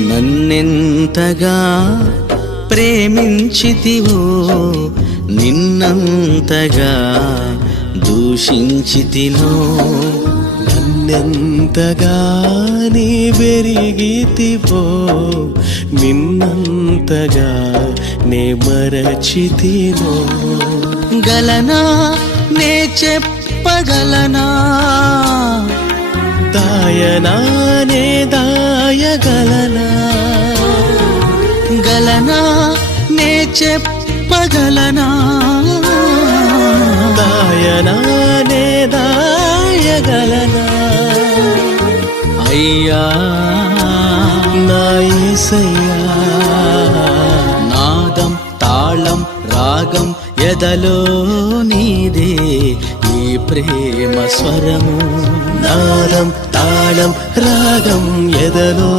నన్నెంతగా ప్రేమించితివో నిన్నంతగా దూషించితినో నన్నెంతగా నీ వెరిగితివో నిన్నంతగా నే మరచితినో గలనా నే చెప్పగలనా దాయనా నే దాయగలనా గలనా నే చెప్పగలనా దాయనా నే దాయగలనా అయ్యా నా యేసయ్యా నాదం తాళం రాగం ఎదలో నీదే ఈ ప్రేమ స్వరము నాదం తాళం రాగం ఎదలో